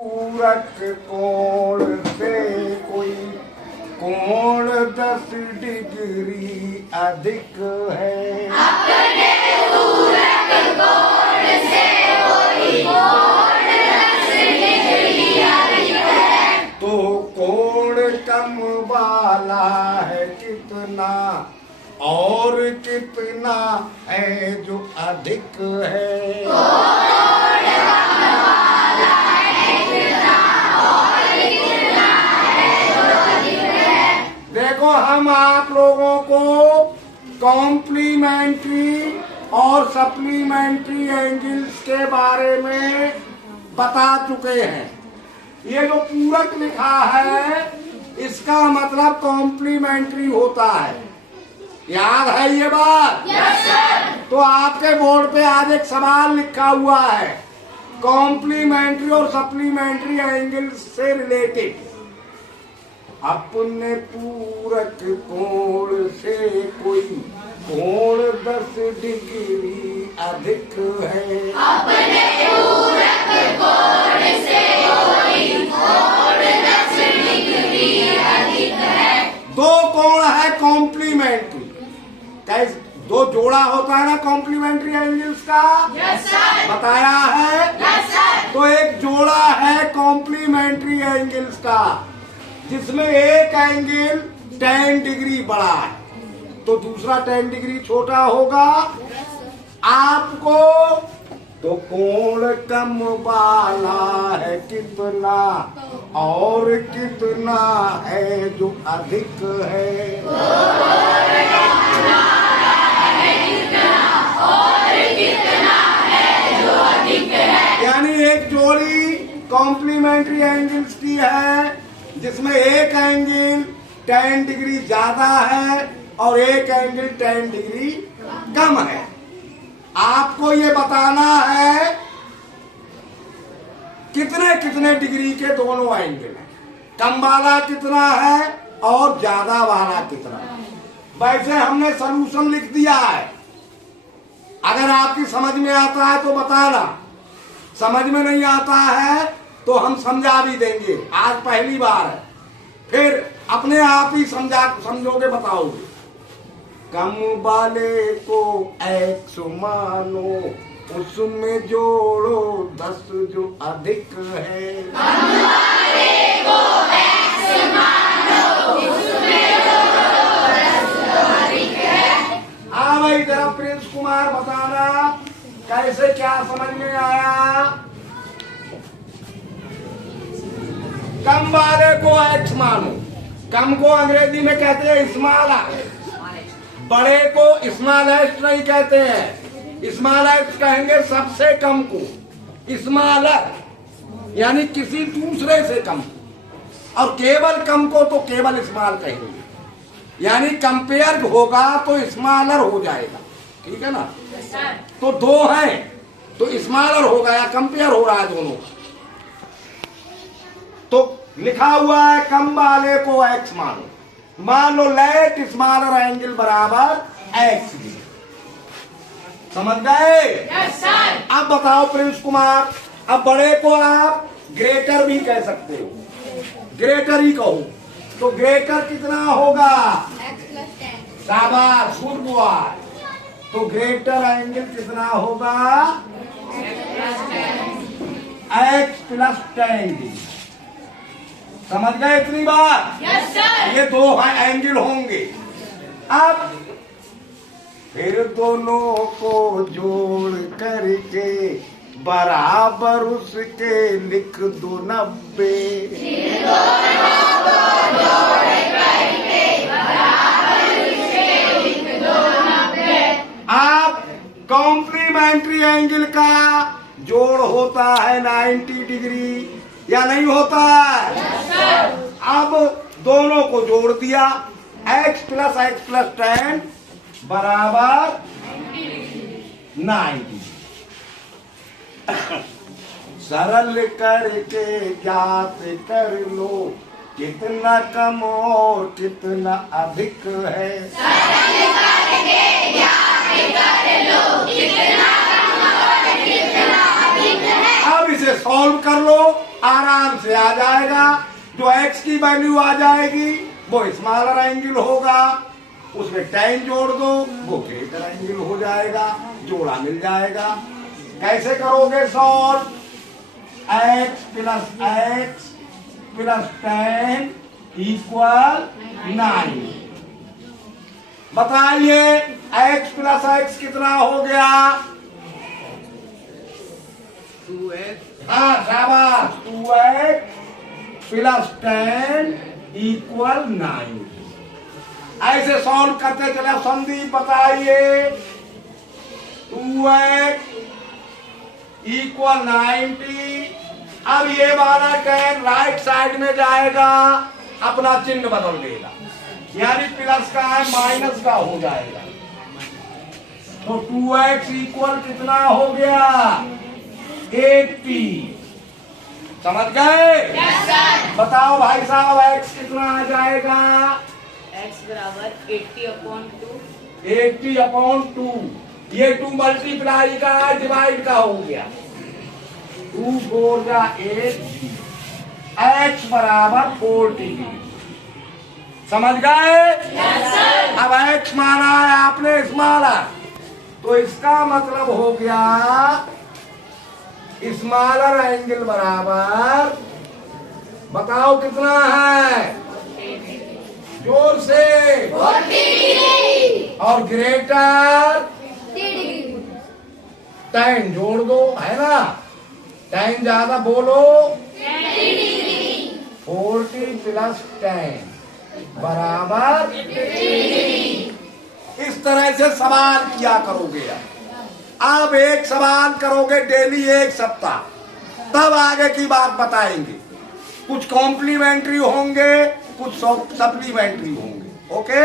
पूरक कोण से कोई कोण 10 डिग्री अधिक है। अपने पूरक कोण से कोई कोण 10 डिग्री अधिक है। तो कोण कम वाला है कितना और कितना है जो अधिक है। कोण कम वाला है कितना और कितना है जो अधिक है। देखो हम आप लोगों को कॉम्प्लीमेंट्री और सप्लीमेंट्री एंगल्स के बारे में बता चुके हैं। ये जो पूरक लिखा है इसका मतलब कॉम्प्लीमेंट्री होता है। याद है ये बात? Yes sir. तो आपके बोर्ड पे आज एक सवाल लिखा हुआ है कॉम्प्लीमेंट्री और सप्लीमेंट्री एंगल्स से रिलेटेड। अपने पूरक कोण से कोई कोण 10 डिग्री अधिक है। अपने पूरक कोण से कोई कोण 10 डिग्री अधिक है। दो कोण है कॉम्प्लीमेंट्री। कैसे? दो जोड़ा होता है ना कॉम्प्लीमेंट्री एंगल्स का। Yes sir. बताया है। Yes sir. तो एक जोड़ा है कॉम्प्लीमेंट्री एंगल्स का जिसमें एक एंगल 10 डिग्री बड़ा है तो दूसरा 10 डिग्री छोटा होगा। आपको तो कोण कम वाला है कितना और कितना है जो अधिक है। यानी एक जोड़ी कॉम्प्लीमेंट्री एंगल्स की है जिसमें एक एंगल 10 डिग्री ज्यादा है और एक एंगल 10 डिग्री कम है। आपको ये बताना है कितने कितने डिग्री के दोनों एंगल हैं। कम वाला कितना है और ज्यादा वाला कितना है। वैसे हमने सलूशन लिख दिया है। अगर आपकी समझ में आता है तो बताना, समझ में नहीं आता है तो हम समझा भी देंगे। आज पहली बार है, फिर अपने आप ही समझोगे बताओगे। कम वाले को x मानो उसमें जोड़ो 10 जो अधिक है। कम वाले को x मानो उसमें जोड़ो 10 जो अधिक है। हाँ भाई जरा प्रिंस कुमार बताना कैसे क्या समझ में आया। कम वाले को x मानो। कम को अंग्रेजी में कहते हैं स्मॉल एक्स, बड़े को स्मॉल एक्स नहीं कहते हैं। स्मॉल एक्स कहेंगे सबसे कम को, स्मॉल यानी किसी दूसरे से कम, और केवल कम को तो केवल स्मॉल कहेंगे। यानी कंपेयर होगा तो स्मॉलर हो जाएगा, ठीक है ना। तो दो हैं तो स्मॉलर होगा या कंपेयर हो रहा है दोनों। तो लिखा हुआ है कम वाले को x मानो। मान लो लेट स्मॉलर एंगल बराबर x। समझ गए? Yes sir. अब बताओ प्रिंस कुमार, अब बड़े को आप ग्रेटर भी कह सकते हो, ग्रेटर ही कहो तो ग्रेटर कितना होगा? शाबाश, गुड बॉय। तो ग्रेटर एंगल कितना होगा? x plus 10। समझ गए इतनी बात? Yes sir. ये दो एंगल होंगे। अब फिर दोनों को जोड़ करके बराबर उसके लिख दो 90। फिर दोनों को जोड़ करके बराबर उसके लिख दो 90। आप कॉम्प्लीमेंट्री एंगल का जोड़ होता है 90 डिग्री या नहीं होता है? Yes sir. अब दोनों को जोड़ दिया, x प्लस 10 बराबर 90। सरल करके ज्ञात कर लो कितना कम और कितना अधिक है। सरल करके ज्ञात कर लो कितना कम और कितना अधिक है। अब इसे सॉल्व कर लो, आ रहा से आ जाएगा। जो x की वैल्यू आ जाएगी वो स्मॉलर एंगल होगा, उसमें tan जोड़ दो वो ग्रेटर एंगल हो जाएगा, जोड़ा मिल जाएगा। कैसे करोगे solve? x plus tan equal 9। बताइए x प्लस x कितना हो गया? 2x हाँ शाबाश, 2x प्लस 10 इक्वल 9। ऐसे सॉल्व करते चले। संदीप बताइए 2x इक्वल 90। अब ये वाला 10 राइट साइड में जाएगा, अपना चिन्ह बदल देगा, यानी प्लस का है माइनस का हो जाएगा। तो 2x इक्वल कितना हो गया? 80। समझ गए? बताओ भाई साहब x कितना आ जाएगा? x बराबर 80/2। 80/2। ये 2 मल्टीप्लाई का डिवाइड का हो गया। 2 4 का 8, x बराबर 40। समझ गए? अब x माना है आपने स्मॉलर, तो इसका मतलब हो गया स्मॉलर एंगल बराबर, बताओ कितना है? जोर से। 40 और ग्रेटर 10 जोड़ दो, है ना? 10 ज्यादा बोलो। 40 प्लस 10 बराबर। इस तरह से सवाल किया करोगे। अब एक सवाल करोगे डेली, एक सप्ताह, तब आगे की बात बताएंगे। कुछ कॉम्प्लीमेंट्री होंगे, कुछ सप्लीमेंट्री होंगे। ओके।